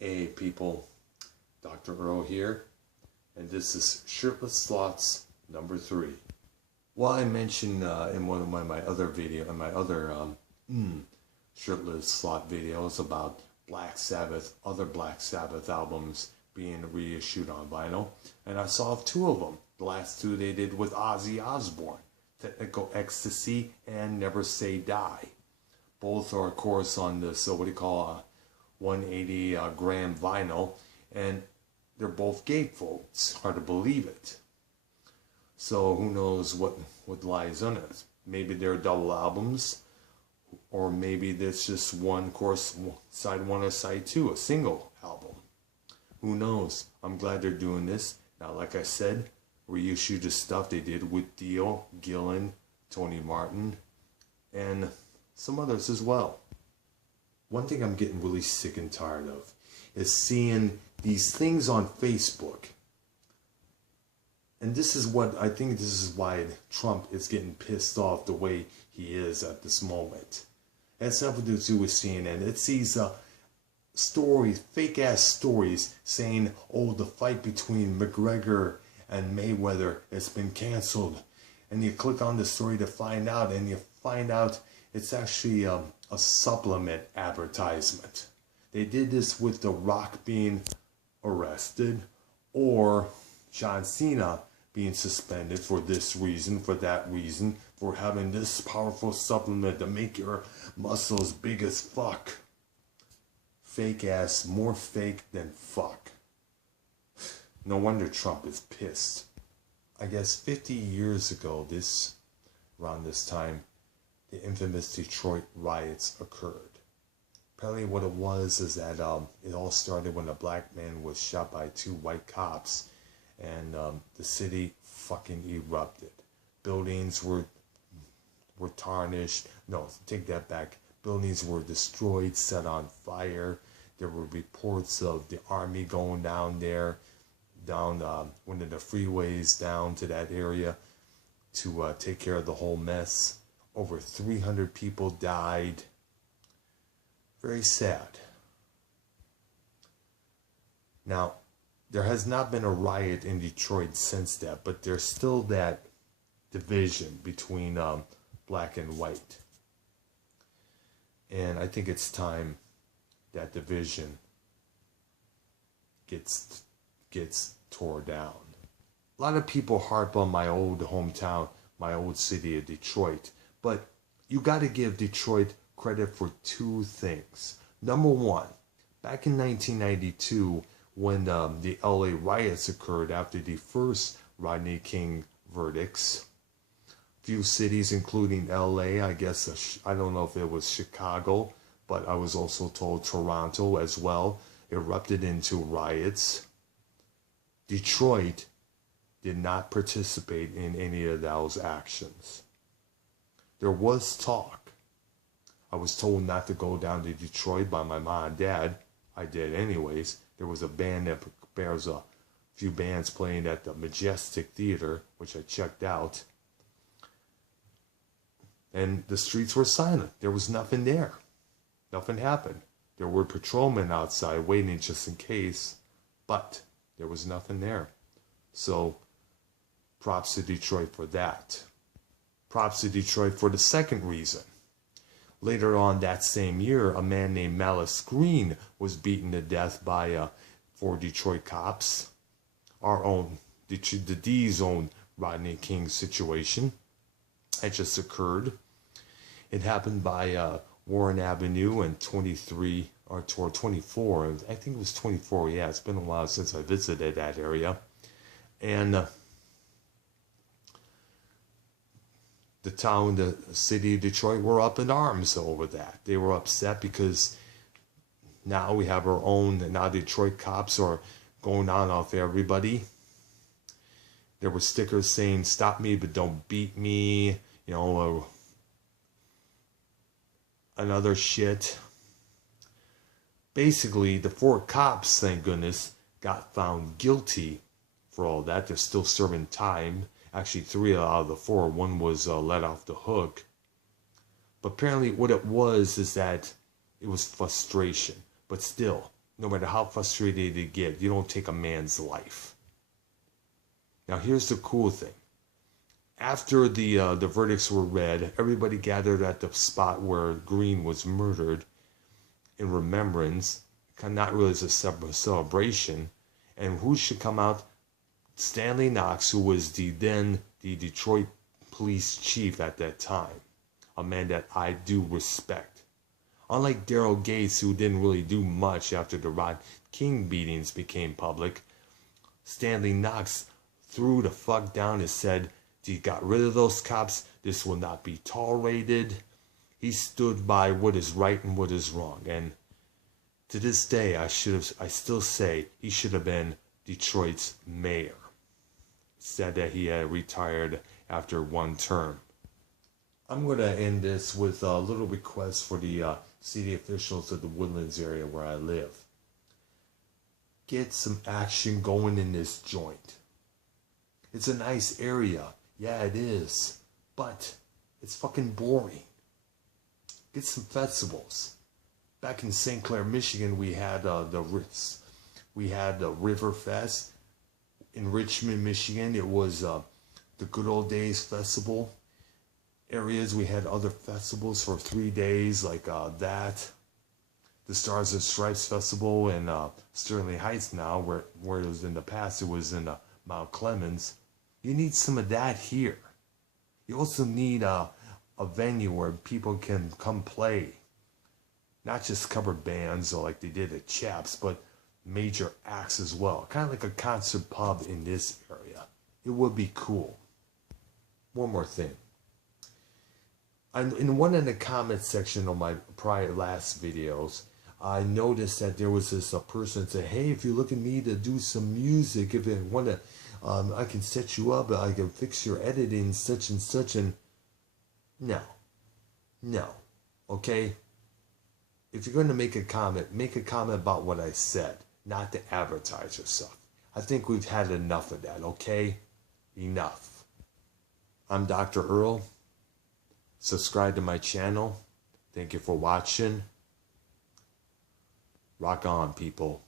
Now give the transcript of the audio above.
Hey people, Dr. Earl here, and this is Shirtless Thoughts number 3. Well, I mentioned in one of my other Shirtless Thought videos about other Black Sabbath albums being reissued on vinyl, and I saw 2 of them. The last 2 they did with Ozzy Osbourne, Technical Ecstasy and Never Say Die. Both are, of course, on this, 180 gram vinyl, and they're both gatefold. It's hard to believe it. So who knows what lies on it? Maybe they're double albums, or maybe there's just one, course, side 1 or side 2, a single album. Who knows? I'm glad they're doing this. Now, like I said, reissue the stuff they did with Dio, Gillan, Tony Martin, and some others as well. One thing I'm getting really sick and tired of is seeing these things on Facebook. And this is why Trump is getting pissed off the way he is at this moment. It has nothing to do with CNN. It's these stories, fake ass stories saying, oh, the fight between McGregor and Mayweather has been canceled. And you click on the story to find out, and you find out it's actually a supplement advertisement. They did this with The Rock being arrested, or John Cena being suspended for this reason, for that reason, for having this powerful supplement to make your muscles big as fuck. Fake ass, more fake than fuck. No wonder Trump is pissed. I guess 50 years ago, around this time, the infamous Detroit riots occurred. Apparently what it was is that it all started when a black man was shot by 2 white cops, and the city fucking erupted. Buildings were tarnished. No, take that back. Buildings were destroyed, set on fire. There were reports of the army going down there, down one of the freeways down to that area to take care of the whole mess. Over 300 people died. Very sad. Now, there has not been a riot in Detroit since that, but there's still that division between black and white. And I think it's time that division gets tore down. A lot of people harp on my old hometown, my old city of Detroit. But you got to give Detroit credit for 2 things. Number 1, back in 1992, when the LA riots occurred after the first Rodney King verdicts, few cities, including LA, I guess, I don't know if it was Chicago, but I was also told Toronto as well, erupted into riots. Detroit did not participate in any of those actions. There was talk. I was told not to go down to Detroit by my mom and dad. I did anyways. There was a band that bears a few bands playing at the Majestic Theater, which I checked out. And the streets were silent. There was nothing there. Nothing happened. There were patrolmen outside waiting just in case, but there was nothing there. So, props to Detroit for that. Props to Detroit for the second reason. Later on that same year, a man named Malice Green was beaten to death by 4 Detroit cops. Our own, the D's own Rodney King situation. It just occurred. It happened by Warren Avenue and 23 or 24. I think it was 24. Yeah, it's been a while since I visited that area. And the city of Detroit were up in arms over that. They were upset because now we have our own, now Detroit cops are going on off everybody. There were stickers saying, stop me, but don't beat me, and other shit. Basically, the 4 cops, thank goodness, got found guilty for all that. They're still serving time. Actually, 3 out of the 4. One was let off the hook. But apparently what it was is that it was frustration. But still, no matter how frustrated you get, you don't take a man's life. Now here's the cool thing. After the verdicts were read, everybody gathered at the spot where Green was murdered in remembrance, not really as a celebration. And who should come out? Stanley Knox, who was the Detroit police chief at that time, a man that I do respect. Unlike Daryl Gates, who didn't really do much after the Rod King beatings became public, Stanley Knox threw the fuck down and said, "You got rid of those cops. This will not be tolerated." He stood by what is right and what is wrong. And to this day, I still say he should have been Detroit's mayor. Said that he had retired after one term. I'm going to end this with a little request for the city officials of the Woodlands area where I live. Get some action going in this joint. It's a nice area. Yeah, it is. But it's fucking boring. Get some festivals. Back in St. Clair, Michigan, we had the River Fest. In Richmond, Michigan, it was the Good Old Days Festival. Areas, we had other festivals for 3 days, like that. The Stars and Stripes Festival in Sterling Heights now, where it was in the past, it was in Mount Clemens. You need some of that here. You also need a venue where people can come play. Not just cover bands or like they did at Chaps, but major acts as well. Kind of like a concert pub in this area. It would be cool. One more thing. In one of the comment section of my last videos, I noticed that there was this person that said, "Hey, if you're looking me to do some music, if you want to, I can set you up, I can fix your editing, such and such." And no, okay? If you're going to make a comment about what I said, not to advertise yourself. I think we've had enough of that, okay? Enough. I'm Dr. Earl. Subscribe to my channel. Thank you for watching. Rock on, people.